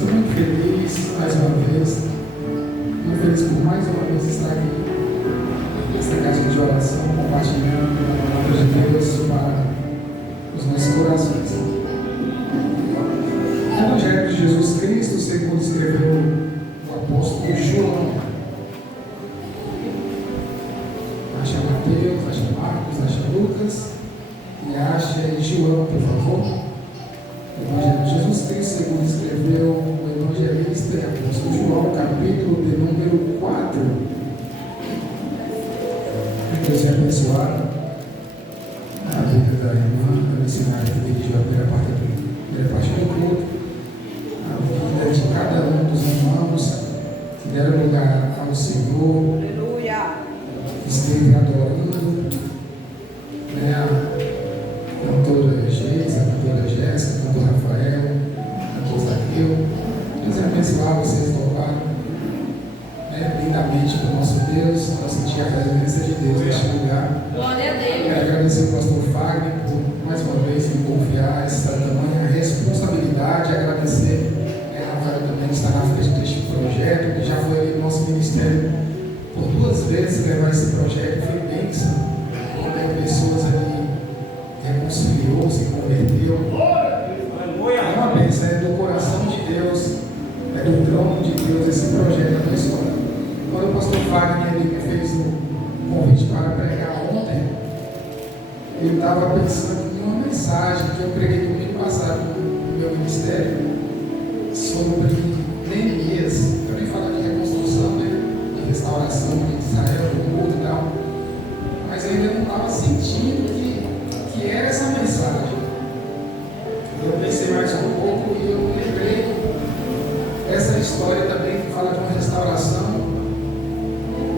Estou muito feliz mais uma vez, muito feliz por mais uma vez estar aqui nesta casa de oração, compartilhando a palavra de Deus para os nossos corações. O Evangelho de Jesus Cristo, segundo escreveu o apóstolo João. Acha Mateus, acha Marcos, acha Lucas e acha João, por favor. O Evangelho de Jesus Cristo, segundo escreveu o evangelista e apóstolo João, capítulo de número 4. Que Deus é abençoado a vida da irmã, da missionária que dirigiu a primeira parte do culto, a vida de cada um dos irmãos que deram lugar ao Senhor. Aleluia! Que esteve adorando, a cantora Geisa, a cantora Jéssica, a cantor Rafael, a cantor Zaqueu. Deus abençoar vocês, louvaram lindamente para o nosso Deus. Nós sentimos a presença de Deus neste lugar. Glória a Deus. Quero agradecer ao pastor Fagner por mais uma vez me confiar essa tamanha responsabilidade. Agradecer a Rafael também que está na frente deste projeto, que já foi ali no nosso ministério por 2 vezes levar esse projeto. Foi bênção. Quando pessoas ali reconciliou, se converteu. É uma bênção, é do coração de Deus, é do trono de Deus esse projeto abençoado. Quando o pastor Fagner me fez o convite para pregar ontem, eu estava pensando em uma mensagem que eu preguei domingo passado no meu ministério sobre Neemias. Eu nem falo de reconstrução, de restauração de Israel, do mundo e tal, mas eu ainda não estava sentindo que era essa mensagem. Eu pensei mais um pouco e eu lembrei essa história também que fala de uma restauração,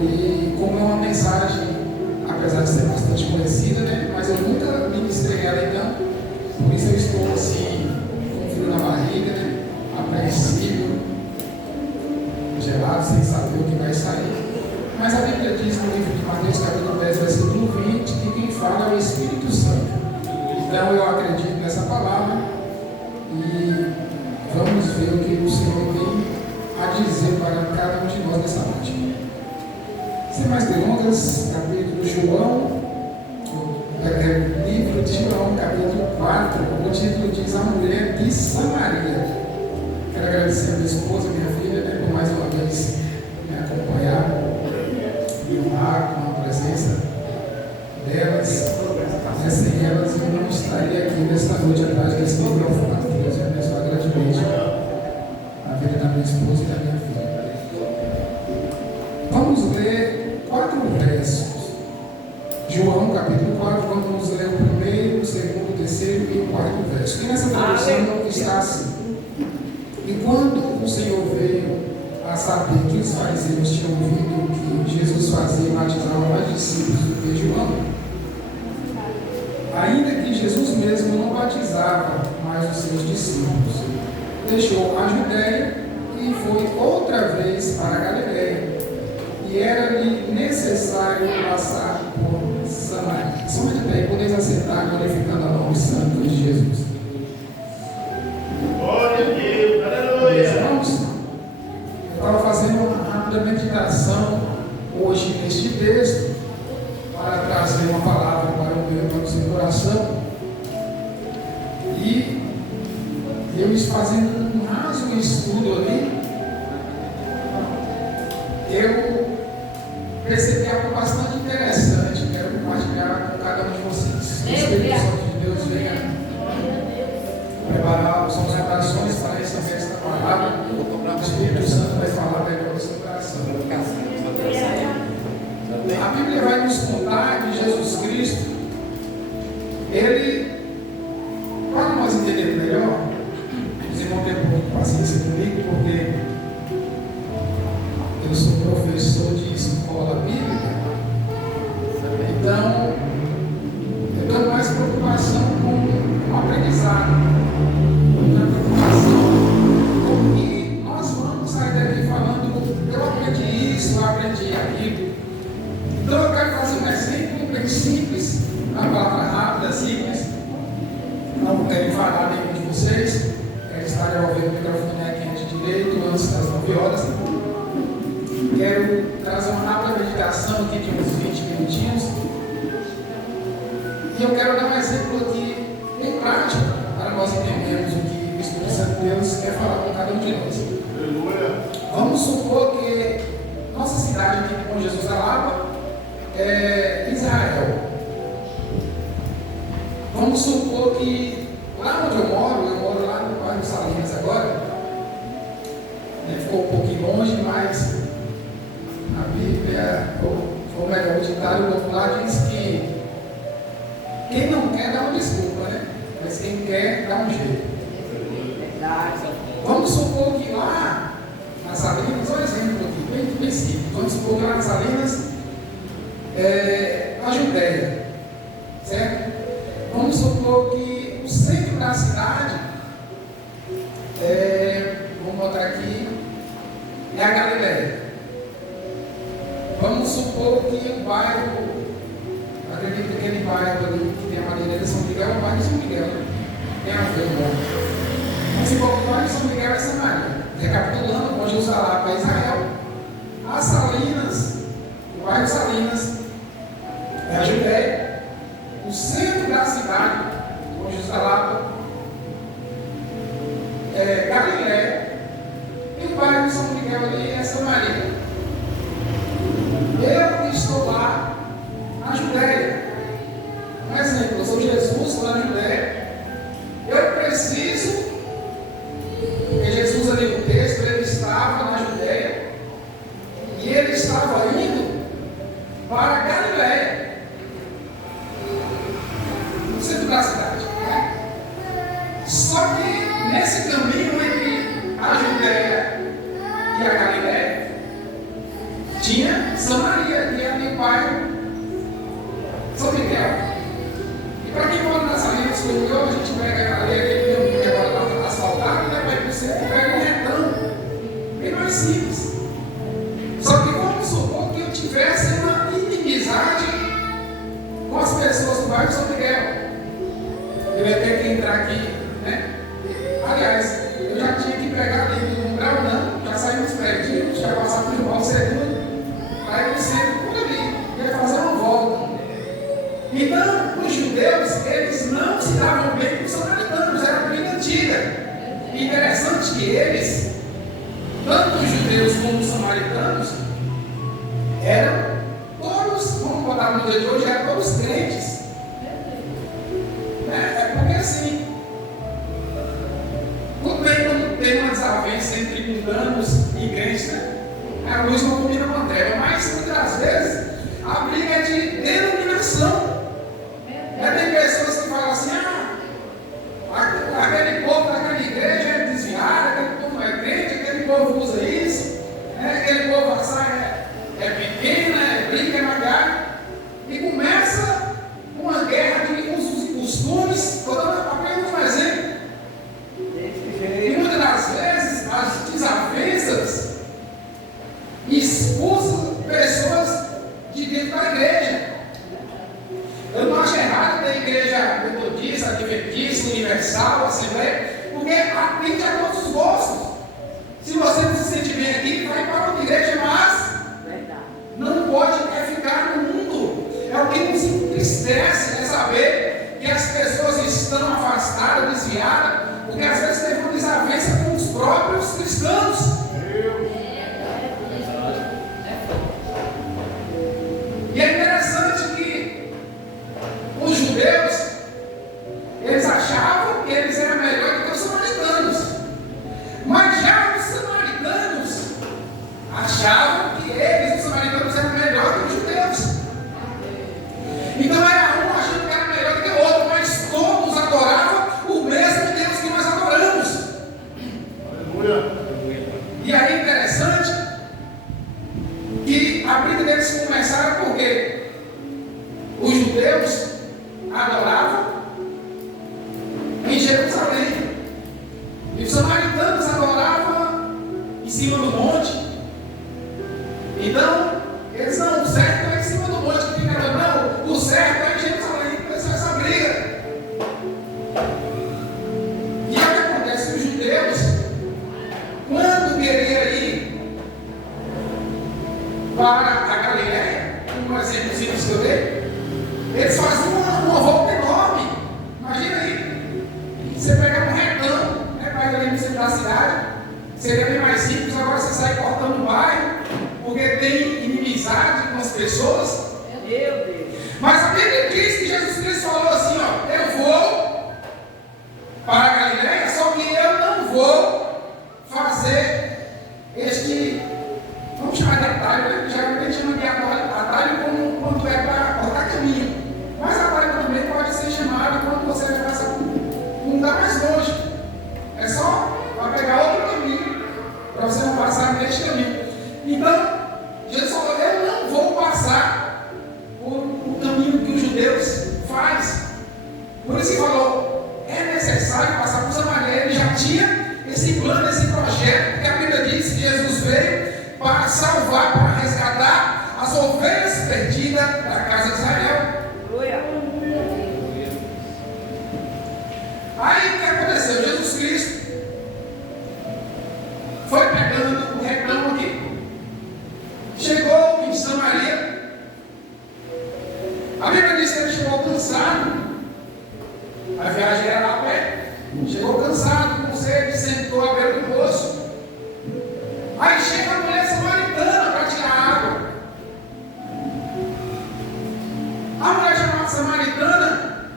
e como é uma mensagem, apesar de ser bastante conhecida, mas eu nunca ministrei ela, então por isso eu estou assim com frio na barriga, apreensivo, gelado, sem saber o que vai sair. Mas a Bíblia diz no livro de Mateus capítulo 10, versículo 20, que quem fala é o Espírito Santo. Então eu acredito nessa palavra e vamos ver o que o Senhor tem a dizer para cada um de nós nessa noite. Sem mais delongas, capítulo de João, livro de João, capítulo 4, o título diz A Mulher de Samaria. Quero agradecer a minha esposa, minha filha, por mais uma vez me acompanhar e honrar com a presença delas. Sem elas eu não estaria aqui nesta noite atrás desse microfone. Que Deus abençoe grandemente a vida da minha esposa e da minha filha. Vamos ler 4 versos. João capítulo 4, vamos ler o primeiro, o segundo, o terceiro e o 4º verso. E nessa tradução está assim: E quando o Senhor veio a saber que os fariseus tinham ouvido que Jesus fazia e batizava mais discípulos do que João, ainda que Jesus mesmo não batizava mais os seus discípulos, deixou a Judéia e foi outra vez para a Galileia, e era-lhe necessário passar por Samaria. Soma de pé, podeis acertar, glorificando o nome santo de Jesus. Glória a Deus, aleluia. Irmãos, eu estava fazendo uma rápida meditação hoje neste texto para trazer uma palavra para o meu e seu coração, e eu fazendo um raso estudo ali, eu percebi algo bastante interessante. Quero compartilhar com cada um de vocês. O Espírito Santo de Deus venha preparar os seus corações para receber esta palavra. O Espírito Santo vai falar melhor do seu coração. A Bíblia vai nos contar que Jesus Cristo, Ele, para nós entendermos melhor, os irmãos têm um pouco de paciência comigo, porque eu sou professor de escola bíblica, então eu tenho mais preocupação com o aprendizado, não é preocupação com que nós vamos sair daqui falando, eu aprendi isso, eu aprendi aquilo. Então eu quero fazer um exemplo bem simples, uma palavra rápida, simples. Não quero falar nenhum de vocês, estarem ao ver o microfone aqui antes de direito antes das 9 horas. Quero trazer uma rápida meditação aqui de uns 20 minutinhos. E eu quero dar um exemplo aqui bem prático para nós entendermos o que o Espírito Santo de Deus quer falar com cada um de nós. Aleluia. Vamos supor que nossa cidade aqui com Jesus da Lapa é Israel. Vamos supor que lá onde eu moro lá no bairro Salinas agora, ficou um pouquinho longe, mas a Bíblia, ou melhor, o ditado popular diz que quem não quer dá uma desculpa, né? Mas quem quer dá um jeito. Vamos supor que lá nas Salinas, um exemplo aqui, bem simples, vamos supor que lá nas Salinas a Judéia, certo? Vamos supor que o centro da cidade, vamos botar aqui, é a Galileia. Vamos supor que o bairro, aquele pequeno bairro ali que tem a Madeira de São Miguel, é o bairro de São Miguel, né? Tem a ver, bom. Vamos supor que o bairro de São Miguel é Samaria. Recapitulando, com Jesus lá para Israel. As Salinas, o bairro Salinas, é a Judéia. O centro da cidade, com Jesus lá, é Galileia. E o bairro de São Miguel ali é Samaria. Eu estou lá na Judéia. Um exemplo, eu sou Jesus lá na Judéia. Eu preciso, porque Jesus ali no texto, ele estava na Judéia e ele estava indo para Galileia, no centro da cidade. Né? Só que nesse caminho entre a Judéia e a Galileia, tinha Samaria, que era o bairro São Miguel. E para quem mora nas Salinas, como eu, a gente pega a areia que agora está asfaltada, né? Vai para o centro, pega um retão, bem mais simples. Só que vamos supor que eu tivesse uma inimizade com as pessoas do bairro São Miguel. Eu ia ter que entrar aqui, né? Aliás, eu já tinha que pegar ali no Umbral, não, já saí nos prédios, já passar por Rio Segundo. Aí você, por ali, ia fazer uma volta. Então, os judeus, eles não se davam bem com os samaritanos, era briga antiga. Interessante que eles, tanto os judeus como os samaritanos, eram todos, vamos botar no dia de hoje, eram todos crentes. É porque assim, tudo bem quando tem uma desavença entre mundanos e crentes, né? A luz não combina com a treva, mas muitas vezes a briga é de denominação. Tem pessoas que falam assim: aquele povo daquela igreja é desviado, aquele povo não é crente, aquele povo usa isso, aquele povo é pequeno, brinca, é magar. E começa uma guerra de usos e costumes. Estou dando apenas um exemplo. E muitas das vezes as desavenças expulsa pessoas de dentro da igreja. Eu não acho errado ter igreja metodista, adventista, universal, assembleia, porque atende a todos os gostos. Se você não se sente bem aqui, vai para outra igreja, mas não pode ficar no mundo. É o que nos entristece, é saber que as pessoas estão afastadas, desviadas, porque às vezes teve uma desavença com os próprios cristãos. E é interessante que os judeus, eles achavam que eles eram melhores do que os samaritanos. Mas já os samaritanos achavam que eles, os samaritanos, eram melhores do que os judeus. Então era um achando que era melhor do que o outro, mas todos adoravam o mesmo Deus que nós adoramos. Aleluia. E aí é interessante que a briga deles começaram porque os judeus adoravam em Jerusalém e os samaritanos adoravam em cima do monte. Então, eles não, o certo é em cima do monte que fica não, o certo é em Jerusalém. Começou essa briga. E aí o que acontece? Os judeus, quando para a Galileia, um exemplo simples que eu dei, eles faziam uma volta enorme. Imagina aí, você pegar um retão, né, para ir ali no centro da cidade, seria bem mais simples. Agora você sai cortando o bairro, porque tem inimizade com as pessoas. Meu Deus. Mas a Bíblia diz que Jesus Cristo falou assim, ó, eu vou para a Galileia, só que eu não vou fazer este, vamos chamar de atalho, né? Geralmente chama de atalho como quando é para cortar caminho. Mas atalho também pode ser chamado quando você vai passar por um lugar mais longe. É só para pegar outro caminho, para você não passar neste caminho. Então, Jesus falou, eu não vou passar o caminho que os judeus fazem. Por isso que falou, é necessário passar por Samaria. Ele já tinha esse plano, esse projeto, porque a Bíblia diz que Jesus veio para salvar, para resgatar as ovelhas perdidas da casa de Israel. Aí o que aconteceu? Jesus Cristo foi pegando o reclamo aqui, chegou em Samaria. A Bíblia diz que ele chegou cansado. A viagem era lá perto. Chegou cansado, com sede, sentou à beira do poço. Aí chega a mulher samaritana para tirar água. A mulher chamada samaritana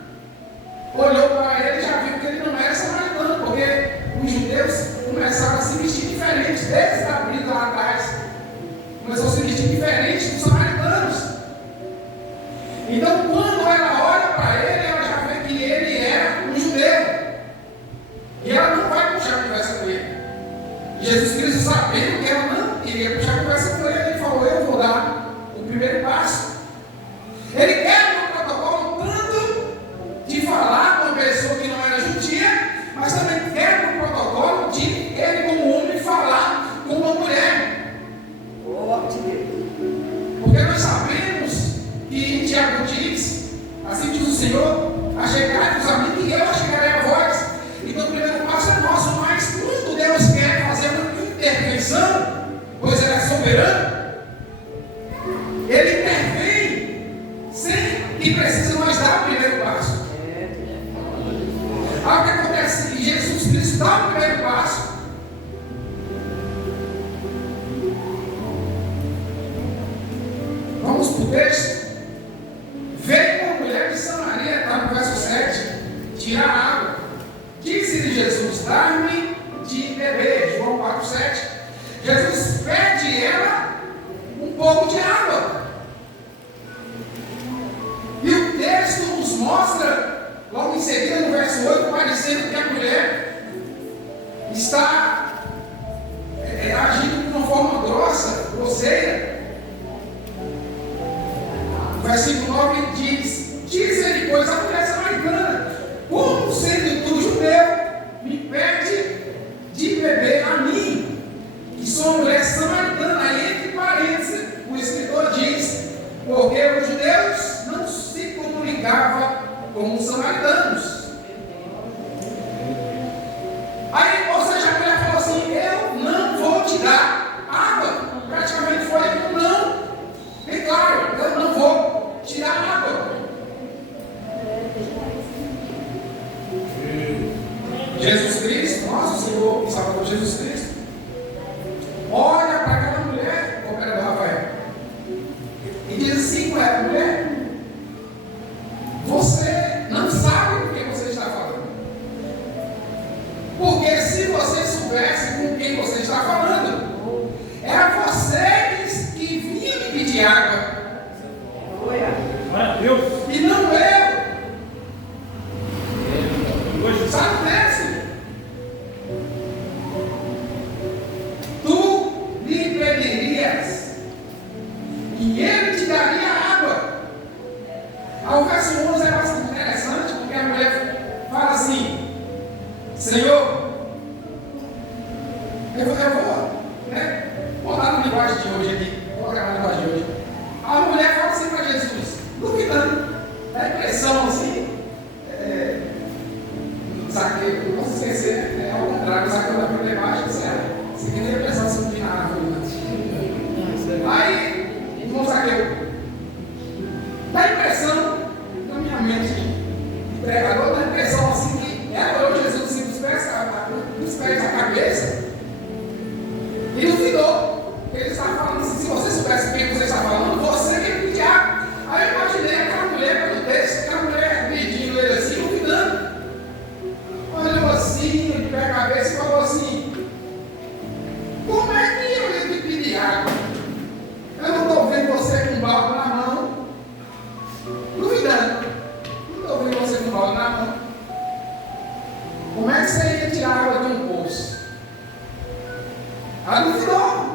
olhou para ele e já viu que ele não era samaritano, porque os judeus começaram a se vestir diferente desde a briga lá atrás. Começou a se vestir diferente dos samaritanos. Então, quando ela olha para ele, ela já vê que ele era um judeu. E ela não vai puxar a conversa com ele. Jesus Cristo, sabendo que ela não queria puxar a conversa com ele, ele falou, eu vou dar o primeiro passo. Ele quer no protocolo tanto de falar com uma pessoa que não era judia, mas também quer no protocolo de ele, como homem, falar com uma mulher. Porque nós sabemos que Tiago diz, assim diz o Senhor, achegai-vos a mim e eu achegarei a vós. Então o primeiro passo é nosso, mas quando Deus quer fazer uma intervenção, pois Ele é soberano, Ele intervém sem que precise nós dar o primeiro passo. Aí o que acontece? Jesus Cristo dá o primeiro passo. Vamos para o texto. Veio uma mulher de Samaria, está no verso 7, tirar água. Disse-lhe Jesus, dá-me de beber. João 4,7. Jesus pede ela um pouco de água. E o texto nos mostra, logo em seguida, no verso 8, parecendo que a mulher está agindo de uma forma grossa, grosseira. O versículo 9 diz, diz-lhe, pois, a mulher samaritana, como sendo tu judeu, me pede de beber a mim, que sou mulher samaritana. Aí, entre parênteses, o escritor diz, porque os judeus não se comunicavam com os samaritanos. Aí, ou seja, a mulher falou assim, eu não vou te dar água. Praticamente foi um não. Bem claro, eu não vou tirar água. Jesus Cristo, nosso Senhor e Salvador Jesus Cristo, olha para aquela mulher, o operador Rafael, e diz assim com ela, mulher, você não sabe do que você está falando. Porque se você soubesse com quem você está falando, era você que vinha me pedir água. E não eu. Sabe desse? Tu lhe pedirias e ele te daria água. Ao verso 11 é bastante interessante, porque a mulher fala assim, Senhor, eu vou, né, botar na linguagem de hoje aqui, vou colocar na linguagem de hoje. A mulher fala assim para Jesus, duvidando, dá impressão assim, sabe, eu não posso esquecer, né? É ao contrário, sabe, quando eu levar, você queria impressão assim, na árvore. Aí, cabeça e falou assim: como é que eu ia te pedir água? Eu não estou vendo você com um balde na mão, duvidando. Não estou vendo você com um balde na mão. Como é que você ia tirar água de um poço? Ela duvidou.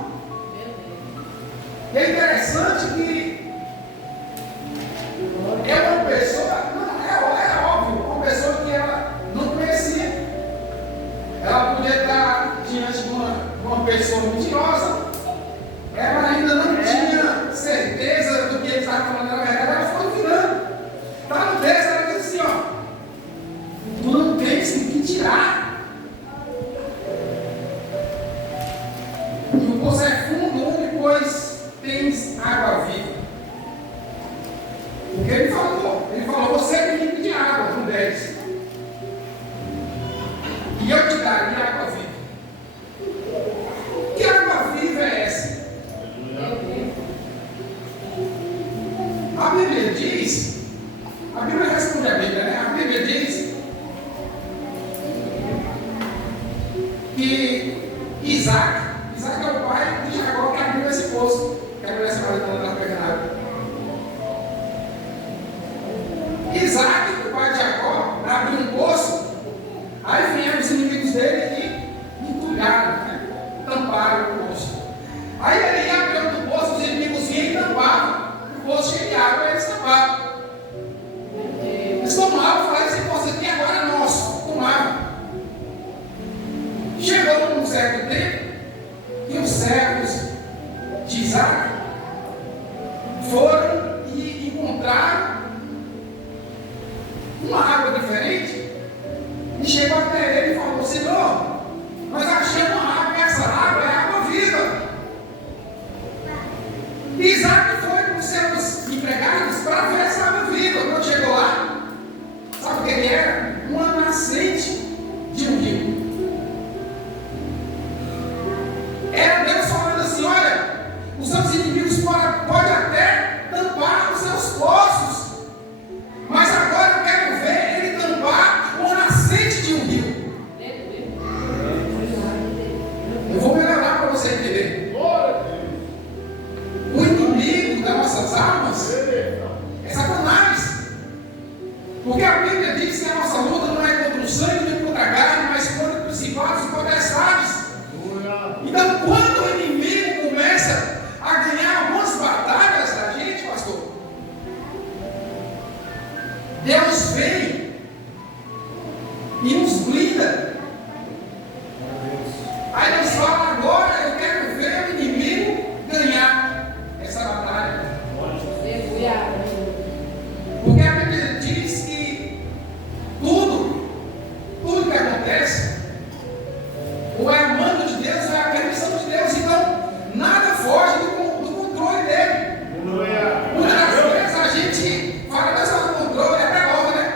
E é interessante que é uma pessoa, não, é óbvio, uma pessoa que ela não conhecia. Ela podia estar diante de uma pessoa mentirosa. Ela ainda não tinha certeza do que ele estava falando, na verdade, ela ficou duvidando. Está no texto, ela diz assim: ó, tu não tens o que tirar. E o poço é fundo, onde, pois, tens água viva. O que ele falou? Ele falou: você tem que pedir água, com 10. E eu te daria água viva. Que água viva é essa? A Bíblia diz, a Bíblia responde a Bíblia, né? A Bíblia diz que Isaac é o pai de Jacó que abriu esse poço, que abriu essa água quando ela estava pegando água. Isaac, o pai de Jacó, abriu um poço, aí vieram os inimigos dele e entulharam, né? Tamparam o poço. Aí ele ia abrir outro poço, os inimigos vinham e tampavam. O poço cheio de água, eles tampavam. Eles tomavam, falaram: esse poço aqui agora é nosso. Tomavam. Chegou um certo tempo e os servos de Isaac foram e encontraram uma água diferente. E chegou até ele e falou: Senhor, nós achamos uma água, essa água é água viva. Isaac foi com seus empregados para ver essa água viva. Quando chegou lá, sabe o que era? Uma nascente de um rio. Era Deus falando assim: olha, os seus inimigos podem até tampar os seus poços, mas agora eu quero ver ele tampar uma nascente de um rio. Eu vou melhorar para você entender. O inimigo das nossas almas é Satanás. Porque a Bíblia diz que a nossa luta não é contra o sangue nem contra a carne, mas contra principados e potestades. Então, quando o inimigo começa a ganhar algumas batalhas da gente, pastor, Deus vem e nos blinda. Aí Deus fala: agora eu quero ver o inimigo ganhar essa batalha. Porque a Bíblia diz que tudo que acontece, ou é a mão de Deus, ou é a permissão de Deus. Então, nada foge do controle dele. Muitas das vezes a gente fala: mas o controle é prova, né?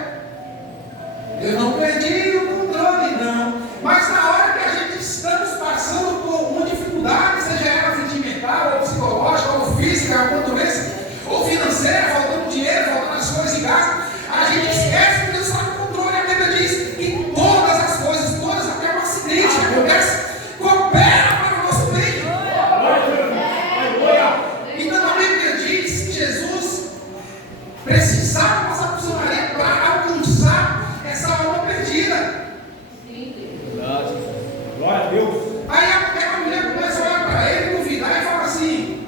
Eu não perdi o controle, não. Mas na hora que a gente estamos passando por uma dificuldade, seja ela sentimental, ou psicológica, ou física, ou doença, ou financeira, faltando dinheiro, faltando as coisas em casa, a gente esquece que Deus está no controle. A Bíblia diz que todas as coisas, todas, até um acidente que acontece, coopera para o nosso bem. Então a Bíblia diz que Jesus precisava passar por Samaria para alcançar essa alma perdida. Glória a Deus. Aí aquela mulher começa a olhar para ele, duvidar e fala assim: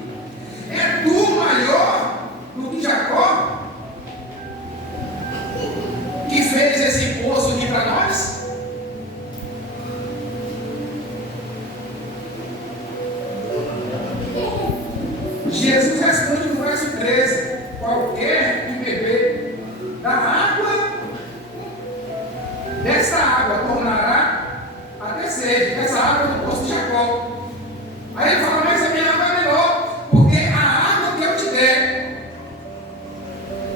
é tu maior do que Jacó, que fez esse poço aqui para nós? Jesus responde no verso 13: qualquer que beber da água, dessa água tornará a ter sede, dessa água do poço de Jacó. Aí ele fala: mas a minha água é melhor, porque a água que eu te der,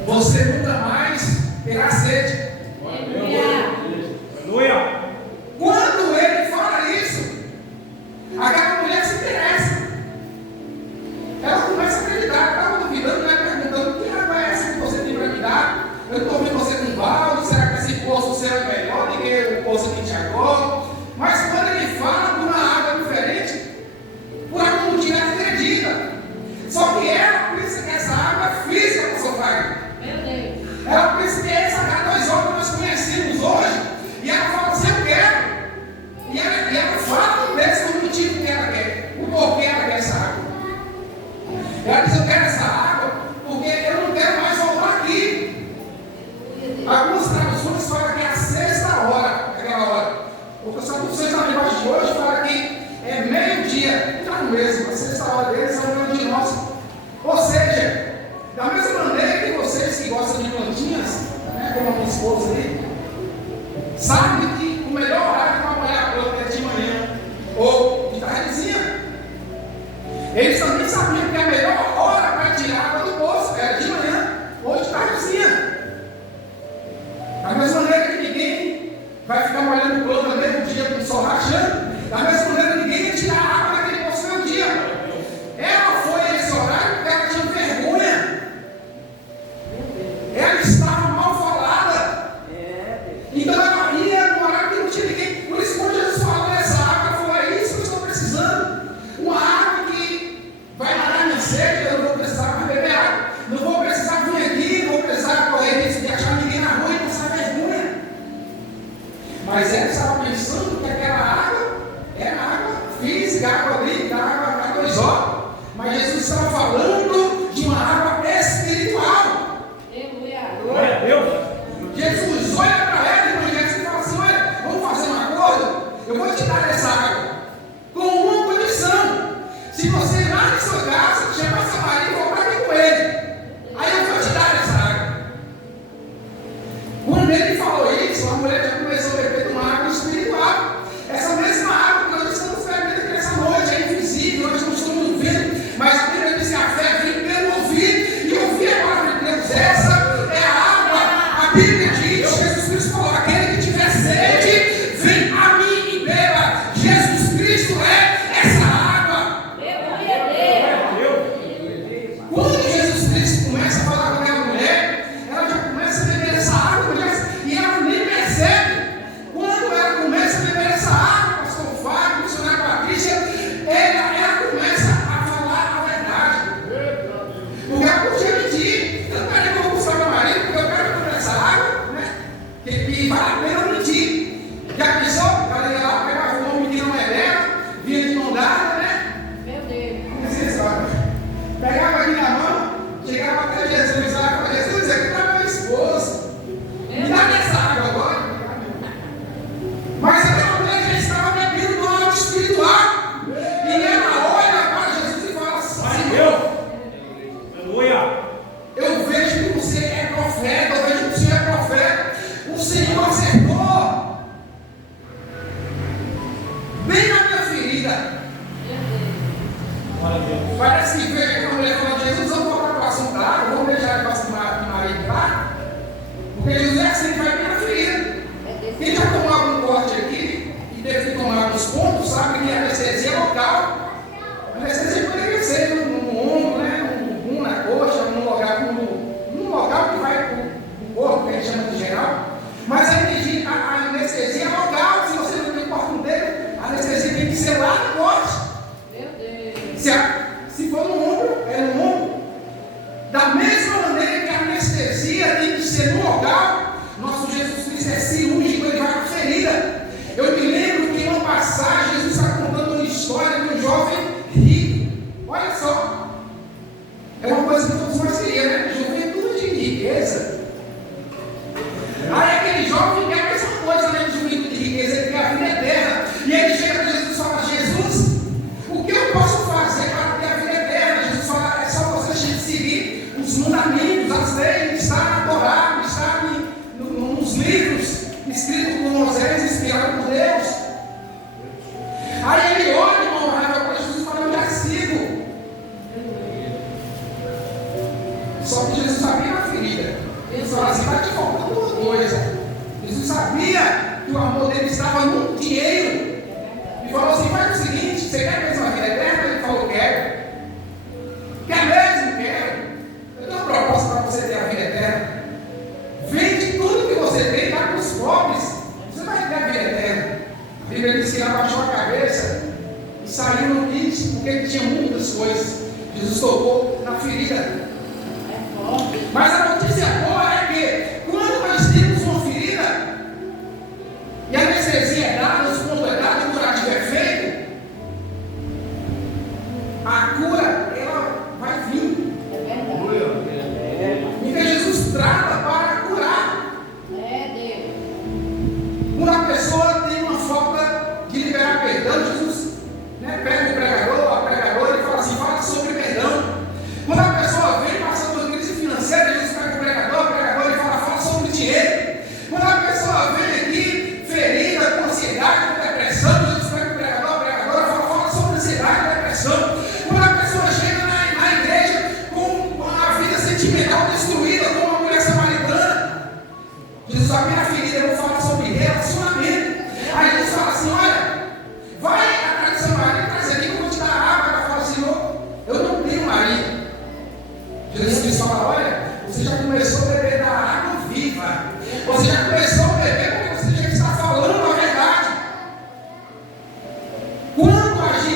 você nunca mais terá sede. Aleluia. Quando ele fala isso, aquela mulher se interessa. Ela começa a acreditar. Estava duvidando, né? Perguntando: que água é essa que você tem para me dar? Eu estou vendo você com balde. Será que esse poço seu é melhor do que o poço aqui de Jacó? Mas E ela fala mesmo o motivo que ela quer, o porquê ela quer essa água. Ela diz: eu quero essa água porque eu não quero mais voltar aqui. Algumas traduções falam que é a 6ª hora, aquela hora. O pessoal do sexta linguagem de hoje fala que é meio-dia, está no mesmo, a 6ª hora deles é o meio de nós. Ou seja, da mesma maneira que vocês que gostam de plantinhas, né, como a minha esposa ali, sabem que o melhor horário para apoiar a planta é de manhã ou de tardezinha. Eles também sabiam que a melhor hora para tirar água do poço era de manhã ou de tardezinha. Da mesma maneira que ninguém vai ficar molhando planta no mesmo dia com o sol rachando, da mesma maneira que ninguém ia tirar água daquele poço no dia. Ela foi nesse horário porque ela tinha vergonha. Ela estava mal falada. Então ela ia no horário que não tinha ninguém. Por isso, quando Jesus falou essa água, ela falou: é isso que eu estou precisando. Uma água que vai matar minha sede, eu não vou precisar mais beber água. Não vou precisar vir aqui, não vou precisar correr risco de achar ninguém na rua e passar vergonha. Mas ela estava pensando que aquela água era água física, água líquida, água isó. Mas Jesus estava falando de uma água espiritual. Glória a Deus. Jesus olha para ela, irmão, e fala assim: olha, vamos fazer um acordo? Eu vou te dar essa água com uma condição. Se você ir lá na sua casa, chamar seu marido e voltar aqui com ele, aí eu vou te dar essa água. Quando ele falou isso, a mulher já começou a beber de uma água espiritual. Essa mesma água que nós estamos bebendo aqui nessa noite é invisível, nós não estamos vendo, mas a Bíblia diz que a fé vem pelo ouvir e ouvir a palavra de Deus. Essa é a água. A Bíblia diz, Jesus Cristo falou: aquele que tiver sede, vem a mim e beba. Jesus Cristo é essa água. Quando Jesus Cristo começa a falar com aquela mulher, ela já começa a beber essa água, e ela nem percebe. Quando ela começa a beber essa água, pastor Fábio, missionário Patrícia, ela começa a falar a verdade. Porque ela podia mentir. Eu não quero que eu vou buscar meu marido, porque eu quero beber essa água, né? Que vale a pena eu mentir. Já pensou? Ela ia lá, pegava um homem que não é dela, vinha de mão dada, né? Pegava aqui na mão, chegava até Jesus lá e falava: Jesus, aqui está meu esposo. Me dá essa água agora. Mas aquela mulher já estava bebendo uma água espiritual. E ela olha para Jesus e fala assim: Senhor, Aleluia. eu vejo que você é profeta, eu vejo que o Senhor é profeta. O Senhor acertou bem na minha ferida. Glória a Deus. Parece que veio aquela mulher falando: Jesus, vamos voltar para o assunto da água, vamos deixar ele passar de marido lá. Porque Jesus é assim que vai bem na ferida. Quem já tomou algum corte aqui e teve que tomar alguns pontos, sabe que a anestesia é local. A anestesia poderia ser no ombro, né, no bumbum, na coxa, num local que vai para o corpo, que a gente chama de geral. Mas a anestesia é local. Se você não tem corte no dedo, a anestesia tem que ser lá no corte. Se for no ombro, é no ombro. Da mesma maneira que a anestesia tem que ser no local, nosso Jesus Cristo é cirúrgico, ele vai na ferida. Eu me lembro que em uma passagem Jesus está contando uma história de um jovem rico. Olha só, é uma coisa que todos nós queríamos, né? Juventude de riqueza. Aí aquele jovem quer a mesma coisa, né? De juventude de riqueza, ele quer a vida eterna. E ele chega para Jesus e fala: Jesus, o que eu posso fazer para ter a vida eterna? Jesus fala: é só você seguir os mandamentos, as leis, está na Torá, está nos livros escritos por Moisés, inspirado por Deus. Aí ele olha, irmão, para Jesus e fala: eu já sigo. Só que Jesus sabia a ferida. Ele fala assim: vai te faltando uma coisa. Jesus sabia que o amor dele estava no dinheiro. E falou assim: faz o seguinte, você quer mesmo a vida eterna? Ele falou: quero. Quer mesmo? Quero. Eu tenho uma proposta para você ter a vida eterna. Vende tudo que você tem, dá para os pobres. Você vai ter a vida eterna. A Bíblia diz que ele abaixou a cabeça e saiu no kit, porque ele tinha muitas coisas. Jesus tocou na ferida. Mas a notícia boa é que quando nós temos uma ferida e a anestesia é dada, os pontos é dado, o curativo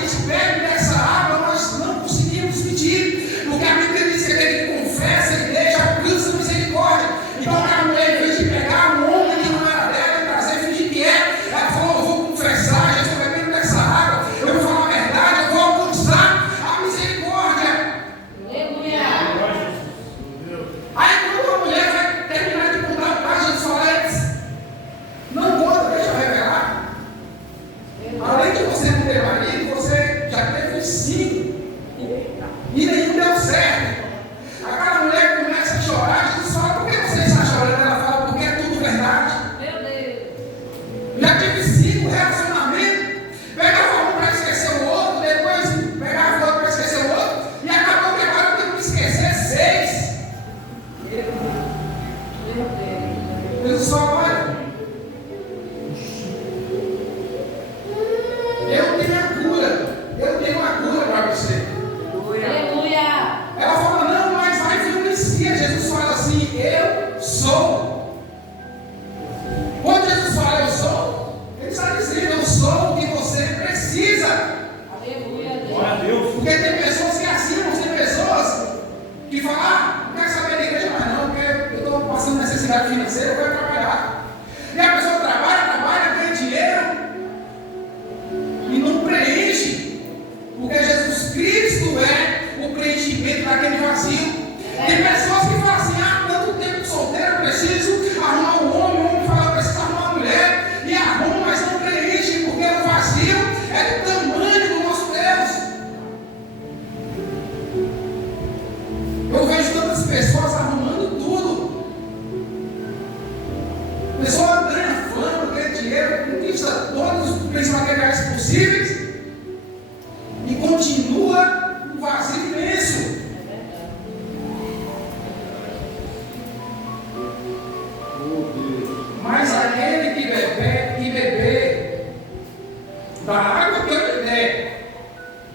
gente bebe dessa água, nós não conseguimos pedir, porque a Bíblia diz que aquele que confessa e deixa alcança misericórdia. Então a mulher, em vez de pegar um homem que não era dela e trazer, fingir que é, ela falou: eu vou confessar, já estou bebendo dessa água, eu vou falar a verdade, eu vou alcançar a misericórdia. Aleluia. Aí quando a mulher vai terminar de contar a página, Jesus fala: não conta, deixa eu revelar. Além de você não ter marido, você já teve 5 e nenhum deu certo. Aquela mulher começa a chorar, Jesus fala: por que você está chorando? Ela fala: porque é tudo verdade. Meu Deus. Já tive 5 relacionamentos, pegava um para esquecer o outro, depois pegava outro para esquecer o outro, e acabou que agora eu tenho que esquecer 6. Meu Deus. Jesus fala: olha, eu tenho a cura, eu tenho a cura para você. Aleluia. Ela fala: não, mas vai vir o Messias. Jesus fala assim: eu sou. Quando Jesus fala eu sou, ele está dizendo: eu sou o que você precisa. Aleluia. Glória a Deus. Porque tem pessoas que assinam, tem pessoas que falam: ah, não quero saber da igreja mais não, porque eu estou passando necessidade financeira, eu quero trabalhar. E a pessoa trabalha, ganha dinheiro e não preenche, porque Jesus Cristo é o preenchimento daquele vazio. Tem pessoas que falam assim: ah, tanto tempo solteiro, eu preciso arrumar um homem, o homem fala: eu preciso arrumar uma mulher, e arruma, mas não preenche, porque o vazio é do tamanho do nosso Deus. Eu vejo tantas pessoas arrumando tudo. A pessoa ganha fama, ganha dinheiro, conquista todos os bens materiais possíveis e continua um vazio imenso. Mas aquele que beber da água que eu lhe der,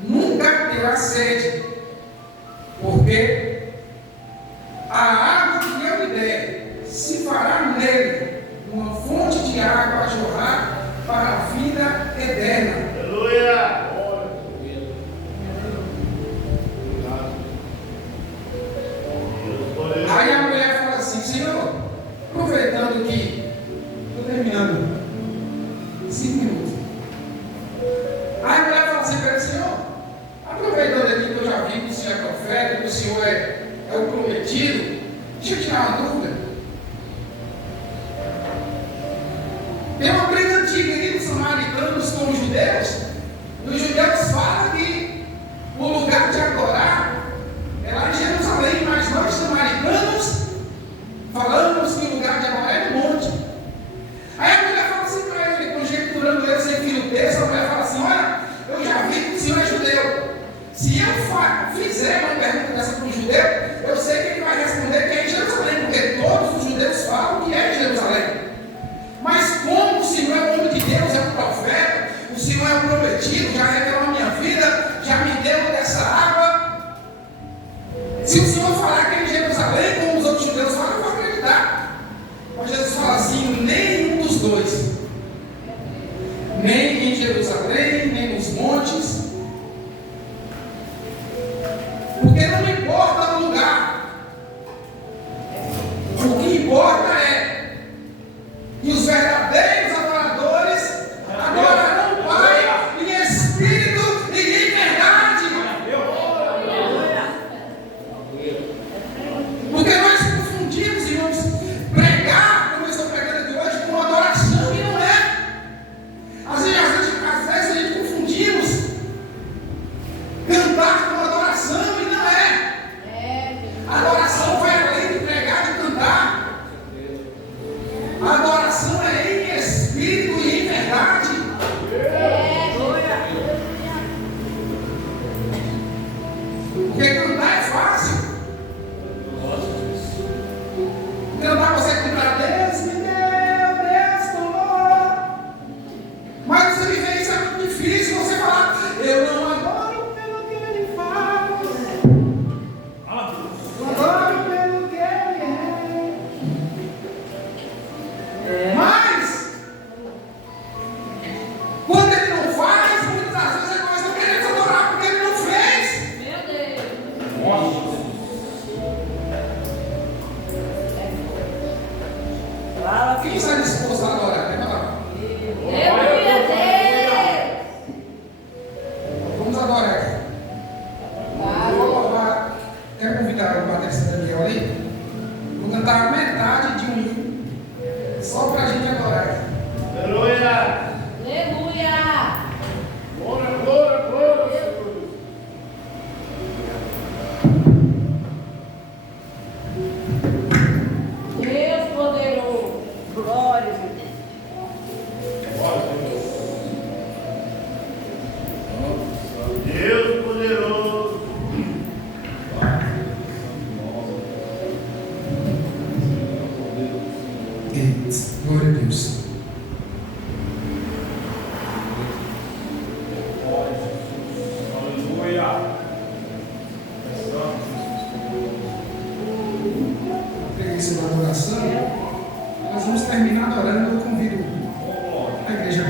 nunca terá sede, porque a água que eu lhe der se fará nele uma fonte de água a jorrar para a vida eterna. Aleluia. Aí a mulher fala assim: Senhor, aproveitando que estou terminando 5 minutos. Aí a mulher fala assim para ele: Senhor, aproveitando aqui que eu já vi que o Senhor é profeta, que o Senhor é o prometido, deixa eu tirar uma dúvida. Tem uma briga antiga aqui dos samaritanos com os judeus. E os judeus falam que o lugar de adorar é lá em Jerusalém, mas nós samaritanos falamos que o lugar de adorar é no monte. Aí a mulher fala assim para ele, conjecturando ele sem fio do texto, a mulher fala assim: olha, eu já vi que o Senhor é judeu. Se eu fizer uma pergunta dessa para um judeu, eu sei que ele vai responder que é em Jerusalém, porque todos os judeus falam que é em Jerusalém. Mas como o Senhor é o homem de Deus, é um profeta, o Senhor é o prometido, já revelou a minha vida, já me deu dessa água. Se o Senhor falar que é em Jerusalém, como os outros judeus falam, eu vou acreditar. Mas Jesus fala assim: nenhum dos dois, nem em Jerusalém, nem nos montes, porque não importa o lugar, o que importa é que os verdadeiros adoradores adorarão o Pai em espírito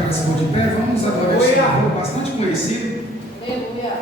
para se pôr de pé, vamos adorar esse Aleluia. louvor bastante conhecido. Aleluia.